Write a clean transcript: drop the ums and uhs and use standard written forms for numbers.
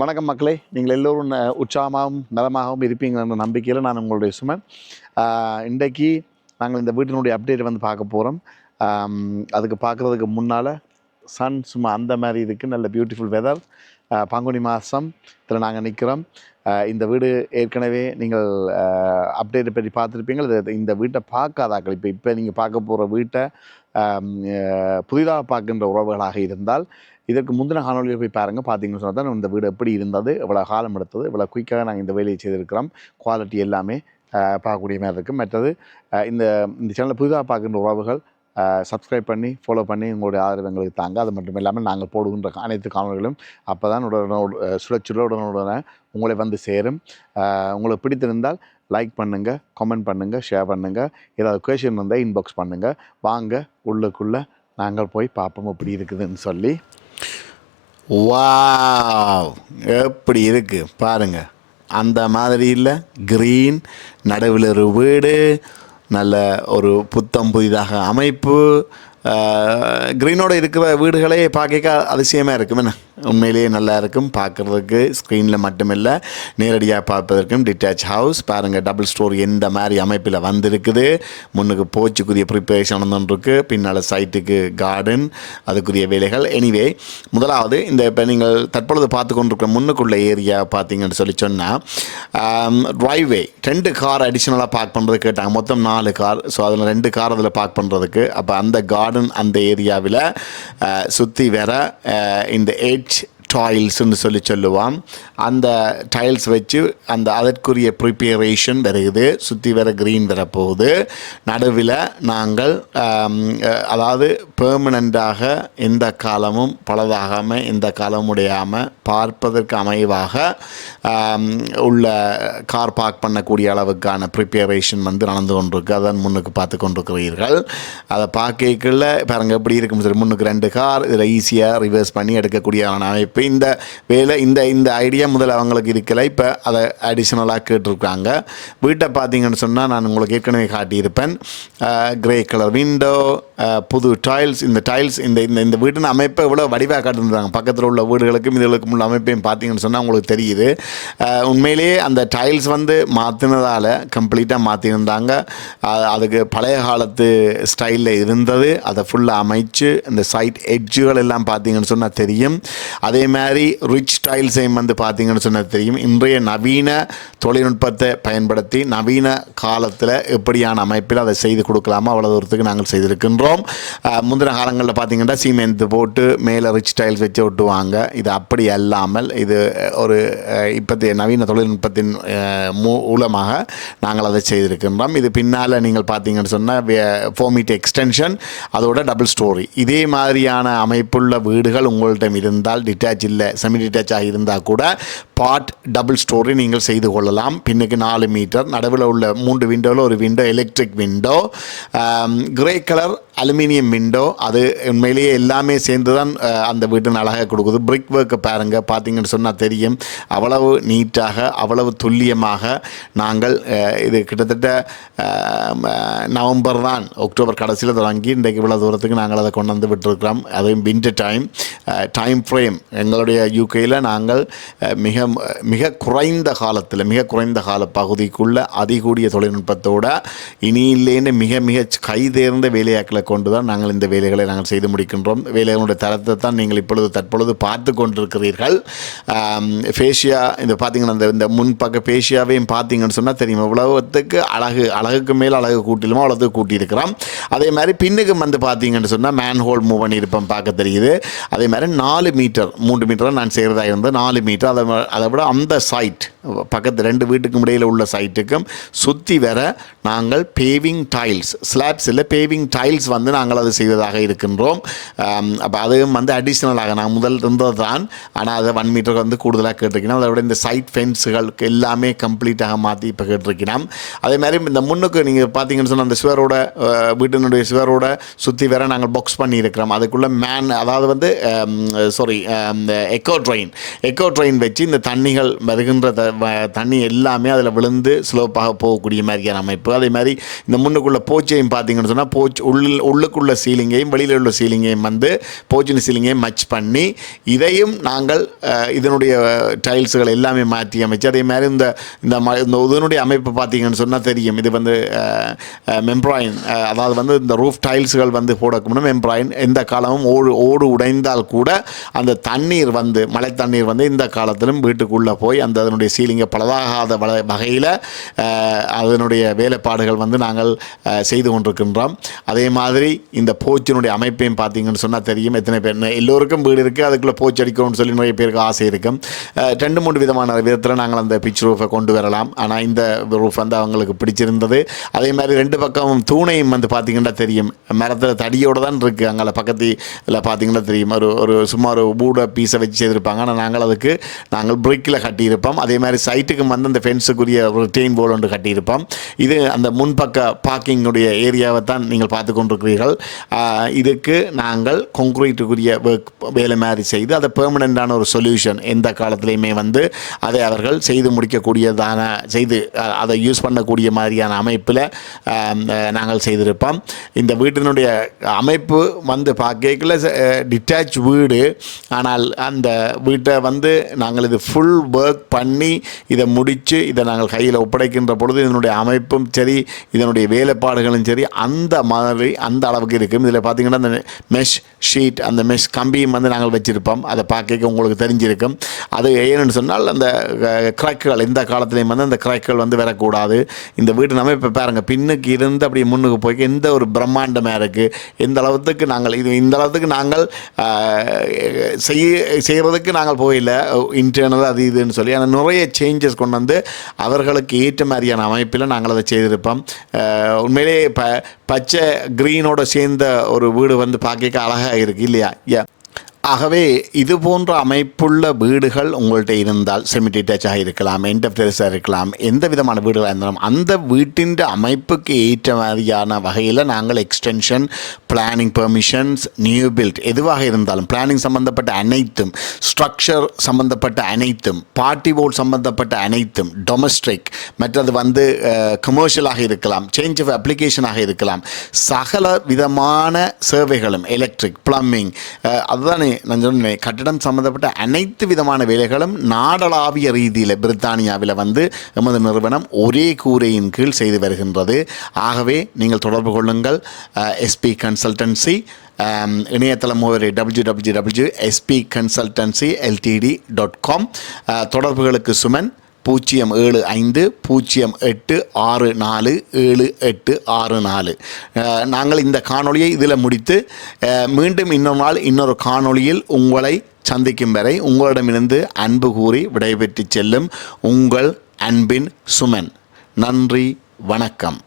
வணக்கம் மக்களே, நீங்கள் எல்லோரும் உற்சாகமாகவும் நலமாகவும் இருப்பீங்க என்ற நம்பிக்கையில் நான் உங்களுடைய சுமன். இன்றைக்கு நாங்கள் இந்த வீட்டினுடைய அப்டேட் வந்து பார்க்க போகிறோம். அதுக்கு பார்க்குறதுக்கு முன்னால் சன் சும்மா அந்த மாதிரி இருக்குது, நல்ல பியூட்டிஃபுல் வெதர். பங்குனி மாதம் இதில் நாங்கள் நிற்கிறோம். இந்த வீடு ஏற்கனவே நீங்கள் அப்டேட்டை பற்றி பார்த்துருப்பீங்க. இந்த வீட்டை பார்க்காதாக்கள் இப்போ நீங்கள் பார்க்க போகிற வீட்டை புதிதாக பார்க்கின்ற உறவுகளாக இருந்தால் இதற்கு முந்தின காணொலியில் போய் பாருங்கள். பார்த்தீங்கன்னு சொன்னால் தான் இந்த வீடு எப்படி இருந்தது, எவ்வளோ காலம் எடுத்தது, இவ்வளோ குயிக்காக நாங்கள் இந்த வேலையை செய்திருக்கிறோம். குவாலிட்டி எல்லாமே பார்க்கக்கூடிய மாதிரி இருக்கும். மற்றது இந்த சேனலில் புதிதாக பார்க்கின்ற உறவுகள் சப்ஸ்கிரைப் பண்ணி ஃபாலோ பண்ணி உங்களுடைய ஆதரவு எங்களுக்கு தாங்க. அது மட்டும் இல்லாமல் நாங்கள் போடுகின்ற அனைத்து காணொலிகளும் அப்போ தான் உடனுடனே உங்களை வந்து சேரும். உங்களுக்கு பிடித்திருந்தால் லைக் பண்ணுங்கள், கமெண்ட் பண்ணுங்கள், ஷேர் பண்ணுங்கள். ஏதாவது கொஷின் இருந்தால் இன்பாக்ஸ் பண்ணுங்கள். வாங்க உள்ளுக்குள்ளே நாங்கள் போய் பார்ப்போம் எப்படி இருக்குதுன்னு சொல்லி. வாவ், எப்படி இருக்குது பாருங்கள். அந்த மாதிரி இல்லை, க்ரீன், நடுவில் ஒரு வீடு, நல்ல ஒரு புத்தம் புதிதாக அமைப்பு. க்ரீனோடு இருக்கிற வீடுகளே பார்க்க அதிசயமாக இருக்கும். என்ன உண்மையிலேயே நல்லா இருக்கும் பார்க்குறதுக்கு. ஸ்க்ரீனில் மட்டுமில்லை, நேரடியாக பார்ப்பதற்கும். டிட்டாச் ஹவுஸ் பாருங்கள், டபுள் ஸ்டோரி எந்த மாதிரி அமைப்பில் வந்திருக்குது. முன்னுக்கு போச்சுக்குரிய ப்ரிப்பரேஷன் வந்துருக்கு, பின்னால் சைட்டுக்கு கார்டன், அதுக்குரிய வேலைகள். எனிவே, முதலாவது இந்த இப்போ நீங்கள் தற்பொழுது பார்த்து கொண்டிருக்கிற முன்னுக்குள்ள ஏரியா பார்த்தீங்கன்னு சொல்லி சொன்னால் ட்ரைவே 2 கார் அடிஷ்னலாக பார்க் பண்ணுறது கேட்டாங்க. மொத்தம் 4 கார். ஸோ அதில் 2 கார் அதில் பார்க் பண்ணுறதுக்கு. அப்போ அந்த கார்டன் அந்த ஏரியாவில் சுற்றி வர இந்த டைல்ஸ்ன்னு சொல்லுவான். அந்த டைல்ஸ் வச்சு அதற்குரிய ப்ரிப்பரேஷன் வருகுது. சுற்றி வர க்ரீன் வரப்போகுது. நடுவில் நாங்கள் அதாவது பெர்மனண்ட்டாக எந்த காலமும் பழுதாகாமல் எந்த காலமும் உடையாமல் பார்ப்பதற்கு அமைவாக உள்ள கார் பார்க் பண்ணக்கூடிய அளவுக்கான ப்ரிப்பரேஷன் வந்து நடந்து கொண்டிருக்கு. அதன் முன்னுக்கு பார்த்து கொண்டிருக்கிறீர்கள். அதை பார்க்கல பாருங்கள் எப்படி இருக்கும். சரி, முன்னுக்கு 2 கார், இதில் ஈஸியாக ரிவர்ஸ் பண்ணி எடுக்கக்கூடிய அமைப்பு. இந்த வேலை இந்த ஐடியா முதல்ல அவங்களுக்கு இருக்கலை. இப்போ அதை அடிஷ்னலாக கேட்டிருக்காங்க. வீட்டை பார்த்தீங்கன்னு சொன்னால் நான் உங்களுக்கு ஏற்கனவே காட்டியிருப்பேன். கிரே கலர் விண்டோ, புது டைல்ஸ். இந்த டைல்ஸ் இந்த வீட்டின் அமைப்பை இவ்வளோ வடிவாக காட்டியிருந்தாங்க. பக்கத்தில் உள்ள வீடுகளுக்கும் இதுகளுக்கும் உள்ள அமைப்பையும் பார்த்தீங்கன்னு சொன்னால் உங்களுக்கு தெரியுது. உண்மையிலேயே அந்த டைல்ஸ் வந்து மாற்றினதால் கம்ப்ளீட்டாக மாற்றியிருந்தாங்க. அதுக்கு பழைய காலத்து ஸ்டைலில் இருந்தது. அதை ஃபுல்லாக அமைச்சு இந்த சைட் எட்ஜுகள் எல்லாம் பார்த்தீங்கன்னு சொன்னால் தெரியும். அதே மாதிரி ரிச் டைல்ஸையும் வந்து பார்த்தீங்கன்னு சொன்னால் தெரியும். இன்றைய நவீன தொழில்நுட்பத்தை பயன்படுத்தி நவீன காலத்தில் எப்படியான அமைப்பில் அதை செய்து கொடுக்கலாமோ அவ்வளோ தூரத்துக்கு நாங்கள் செய்திருக்கின்றோம். முந்தின காலங்களில் பார்த்தீங்கன்னா சீமெண்ட் போட்டு மேலே ரிச் டைல்ஸ் வச்சு ஒட்டுவாங்க. இது அப்படி அல்லாமல் இது ஒரு இப்போதைய நவீன தொழில்நுட்பத்தின் மூலமாக நாங்கள் அதை செய்திருக்கின்றோம். இது பின்னால் நீங்கள் பார்த்தீங்கன்னு சொன்னால் 4 மீட்டர் எக்ஸ்டென்ஷன், அதோட டபுள் ஸ்டோரி. இதே மாதிரியான அமைப்புள்ள வீடுகள் உங்கள்கிட்ட இருந்தால், டிட்டாச் இல்லை செமி டிட்டாச்சாக இருந்தால் கூட பார்ட் டபுள் ஸ்டோரி நீங்கள் செய்து கொள்ளலாம். பின்னுக்கு 4 மீட்டர், நடுவில் உள்ள 3 விண்டோவில் ஒரு window electric window, grey colour aluminium window. அது உண்மையிலேயே எல்லாமே சேர்ந்து தான் அந்த வீட்டின் அழகாக கொடுக்குது. பிரிக் ஒர்க்கை பாருங்கள், பார்த்தீங்கன்னு சொன்னால் தெரியும். அவ்வளவு நீட்டாக அவ்வளவு துல்லியமாக நாங்கள் இது கிட்டத்தட்ட நவம்பர் தான், அக்டோபர் கடைசியில் தொடங்கி இன்றைக்கு இவ்வளோ தூரத்துக்கு நாங்கள் அதை கொண்டு வந்து விட்டுருக்கிறோம். அதுவும் வின்டர் டைம் ஃப்ரேம். எங்களுடைய யூகேயில் நாங்கள் மிக குறைந்த காலத்தில் மிக குறைந்த கால பகுதிக்குள்ளே அதிகூடிய தொழில்நுட்பத்தோட இனியில்லேன்னு மிக கைதேர்ந்த வேலையாக்களை கொண்டு தான் நாங்கள் இந்த வேலைகளை நாங்கள் செய்து முடிக்கின்றோம். வேலைகளுடைய தரத்தை தான் நீங்கள் தற்பொழுது பார்த்து கொண்டிருக்கிறீர்கள். ஃபேஷியா இந்த பார்த்தீங்கன்னா இந்த முன்பக்க ஃபேஷியாவையும் பார்த்தீங்கன்னு சொன்னால் தெரியும் எவ்வளவுத்துக்கு அழகுக்கு மேலே அழகு கூட்டிலுமோ அவ்வளோத்துக்கு கூட்டியிருக்கிறோம். அதே மாதிரி பின்னுக்கு வந்து பார்த்தீங்கன்னு சொன்னால் மேன் ஹோல் மூவ் பண்ணியிருப்போம், பார்க்க தெரியுது. அதே மாதிரி 4 மீட்டர் 3 மீட்டர் நான் செய்கிறதாக இருந்தது. 4 மீட்டர் அதை விட அந்த சைட் பக்கத்து 2 வீட்டுக்கும் இடையில் உள்ள சைட்டுக்கும் சுற்றி வர நாங்கள் பேவிங் டைல்ஸ், ஸ்லாப்ஸ் இல்லை பேவிங் டைல்ஸ் வந்து நாங்கள் அது செய்வதாக இருக்கின்றோம். அப்போ அதுவும் வந்து அடிஷ்னலாக நாங்கள் முதல் இருந்தது தான், ஆனால் அதை 1 மீட்டருக்கு வந்து கூடுதலாக கேட்டிருக்கணும். அதை விட இந்த சைட் ஃபென்ஸுகளுக்கு எல்லாமே கம்ப்ளீட்டாக மாற்றி இப்போ கேட்டிருக்கணும். அதே மாதிரி இந்த முன்னுக்கு நீங்கள் பார்த்தீங்கன்னு சொன்னால் அந்த சுவரோட வீட்டினுடைய சுவரோட சுற்றி வர நாங்கள் பாக்ஸ் பண்ணியிருக்கிறோம். அதுக்குள்ளே அதாவது வந்து இந்த எக்கோ ட்ரெயின் வச்சு இந்த தண்ணிகள் வருகின்ற தண்ணி எல்லாமே அதில் விழுந்து ஸ்லோப்பாக போகக்கூடிய மாதிரியான அமைப்பு. அதே மாதிரி இந்த முன்னுக்குள்ள போச்சையும் பார்த்தீங்கன்னு சொன்னால் உள்ளுக்குள்ள சீலிங்கையும் வெளியில் உள்ள சீலிங்கையும் வந்து போர்ச்சின் சீலிங்கையும் மச் பண்ணி இதையும் நாங்கள் இதனுடைய டைல்ஸுகள் எல்லாமே மாற்றி அமைச்சு அதே மாதிரி இந்த இதனுடைய அமைப்பு பார்த்தீங்கன்னு சொன்னால் தெரியும். இது வந்து மெம்ப்ராயின், அதாவது வந்து இந்த ரூஃப் டைல்ஸுகள் வந்து போடக்கூடிய மெம்ப்ராயின் எந்த காலமும் ஓடு உடைந்தால் கூட அந்த தண்ணீர் வந்து மழை தண்ணீர் வந்து இந்த காலத்திலும் வீட்டுக்குள்ளே போய் அந்த அதனுடைய சீலிங்கை பலதாகாத வகையில் அதனுடைய வேலைப்பாடுகள் வந்து நாங்கள் செய்து கொண்டிருக்கின்றோம். அதே மாதிரி இந்த போச்சினுடைய அமைப்பையும் பார்த்தீங்கன்னு சொன்னால் தெரியும். எத்தனை பேர் எல்லோருக்கும் வீடு இருக்குது, அதுக்குள்ளே போச்சு அடிக்கணும்னு சொல்லி நிறைய பேருக்கு ஆசை இருக்கும். 2-3 விதமான விதத்தில் நாங்கள் அந்த பிச் ரூஃபை கொண்டு வரலாம். ஆனால் இந்த ரூஃப் வந்து அவங்களுக்கு பிடிச்சிருந்தது. அதே மாதிரி 2 பக்கமும் தூணையும் வந்து பார்த்தீங்கன்னா தெரியும், மரத்தில் தடியோடு தான் இருக்குது. அங்கே பக்கத்தில் பார்த்தீங்கன்னா தெரியும், ஒரு சும்மா ஒரு பூட பீஸை வச்சு செய்திருப்பாங்க. ஆனால் நாங்கள் பிரிக்கில் கட்டியிருப்போம். அதே மாதிரி சைட்டுக்கும் வந்து அந்த ஃபென்ஸுக்குரிய ஒரு டெயின் போல் ஒன்று கட்டியிருப்போம். இது அந்த முன்பக்க பார்க்கிங்குடைய ஏரியாவை தான் நீங்கள் பார்த்து கொண்டிருக்கிறீர்கள். இதுக்கு நாங்கள் கான்கிரீட்டுக்குரிய வேலை மாதிரி செய்து அதை பெர்மனண்டான ஒரு சொல்யூஷன் எந்த காலத்திலையுமே வந்து அதை அவர்கள் செய்து முடிக்கக்கூடியதான அதை யூஸ் பண்ணக்கூடிய மாதிரியான அமைப்பில் நாங்கள் செய்திருப்போம். இந்த வீட்டினுடைய அமைப்பு வந்து பார்க்கல டிட்டாச் வீடு. ஆனால் அந்த வீட்டை வந்து நாங்கள் இது ஃபுல் ஒர்க் பண்ணி இதை முடித்து இதை நாங்கள் கையில் ஒப்படைக்கின்ற பொழுது இதனுடைய அமைப்பும் சரி இதனுடைய வேலைப்பாடுகளும் சரி அந்த மாதிரி அந்த அளவுக்கு இருக்கும். இதில் பார்த்திங்கன்னா அந்த மெஷ் ஷீட் அந்த மெஷ் கம்பியும் வந்து நாங்கள் வச்சுருப்போம். அதை பார்க்க உங்களுக்கு தெரிஞ்சிருக்கும். அது ஏன்னு சொன்னால் அந்த கிராக்குகள் இந்த காலத்துலேயும் வந்து அந்த கிராக்குகள் வந்து வரக்கூடாது. இந்த வீட்டு அமைப்பை பாருங்கள், பின்னுக்கு இருந்து அப்படி முன்னுக்கு போய் எந்த ஒரு பிரம்மாண்டமாக இருக்குது. இந்த அளவுக்கு நாங்கள் இந்த அளவுக்கு நாங்கள் செய்கிறதுக்கு நாங்கள் போயில இன்டர்னல் அது இதுன்னு சொல்லி ஆனால் நிறைய சேஞ்சஸ் கொண்டு வந்து அவர்களுக்கு ஏற்ற மாதிரியான அமைப்பில் நாங்கள் அதை செய்திருப்போம். உண்மையிலே பச்சை க்ரீனோட சேர்ந்த ஒரு வீடு வந்து பார்க்க அழகாக இருக்குது இல்லையா? ஆகவே இது போன்ற அமைப்புள்ள வீடுகள் உங்கள்கிட்ட இருந்தால் செமி டிட்டாச்சாக இருக்கலாம், எண்ட் ஆஃப் டெரஸாக இருக்கலாம், எந்த விதமான வீடுகளாக இருந்தாலும் அந்த வீட்டின் அமைப்புக்கு ஏற்ற மாதிரியான வகையில் நாங்கள் extension, planning permissions, new build எதுவாக இருந்தாலும் பிளானிங் சம்பந்தப்பட்ட அனைத்தும், ஸ்ட்ரக்சர் சம்பந்தப்பட்ட அனைத்தும், பார்ட்டி போர்ட் சம்பந்தப்பட்ட அனைத்தும், டொமஸ்டிக் மற்றது வந்து கமர்ஷியலாக இருக்கலாம், சேஞ்ச் ஆஃப் அப்ளிகேஷனாக இருக்கலாம், சகல விதமான சேவைகளும் எலக்ட்ரிக், பிளம்பிங், அதுதான் நான் சொன்னேன் கட்டடம் சம்பந்தப்பட்ட அனைத்து விதமான வேலைகளும் நாடளாவிய ரீதியில் பிரித்தானியாவில் வந்து எமது நிறுவனம் ஒரே கூரையின் கீழ் செய்து வருகின்றது. ஆகவே நீங்கள் தொடர்பு கொள்ளுங்கள். எஸ்பி கன்சல்டன்சி இணையதள முகவரி www.spconsultancyltd.com. தொடர்புகளுக்கு சுமன் 0750864784. நாங்கள் இந்த காணொளியை இதில் முடித்து மீண்டும் இன்னொரு நாள் இன்னொரு காணொளியில் உங்களை சந்திக்கும் வரை உங்களிடமிருந்து அன்பு கூறி விடைபெற்று செல்லும் உங்கள் அன்பின் சுமன். நன்றி, வணக்கம்.